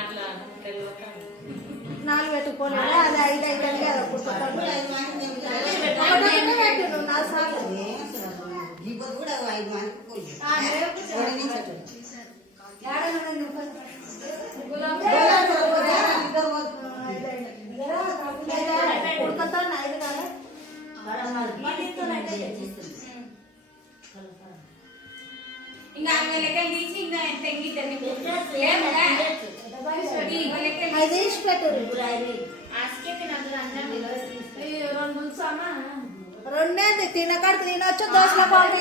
అట్లా నాలుగు పెట్టుకోలే అది 5 అవుతుంది కదా పుట్టుకోండి ఇంకా ఆమె లెక్కలు తీసి ఇంకా తెంగిద్దని రెండే తినకాడు తినొచ్చు దోశల పాలు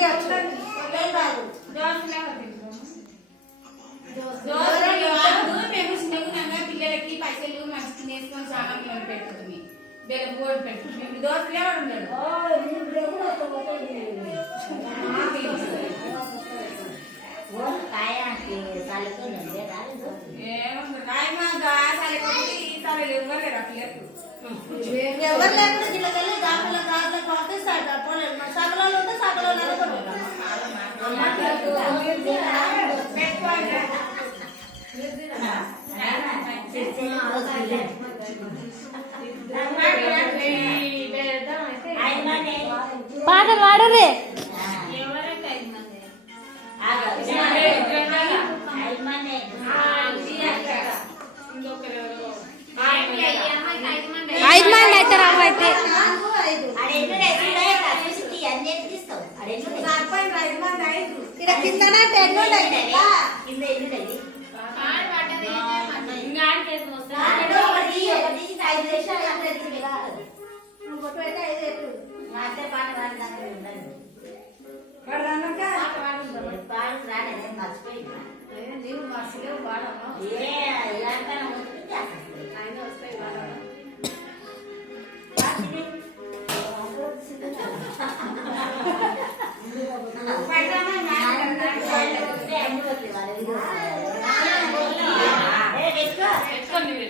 మేము చిన్నగా పిల్లలకి పైసలు మంచి తినేసుకొని సామాన్లు పెట్టుకుంటుంది బెల్లం కోడి పెట్టుకుంటుంది దోశలే ఉండడు ఎవరు లేకుండా గిల్లకెళ్ళి దాంట్లో దాంట్లో పంపిస్తాడు సగలలో ఉంటే సగలలో పాటలు పాడరే ఐదు మంది అవుతారు అవ్వైతే ఇక్కడ కిందనే 10 పెట్టుకోండి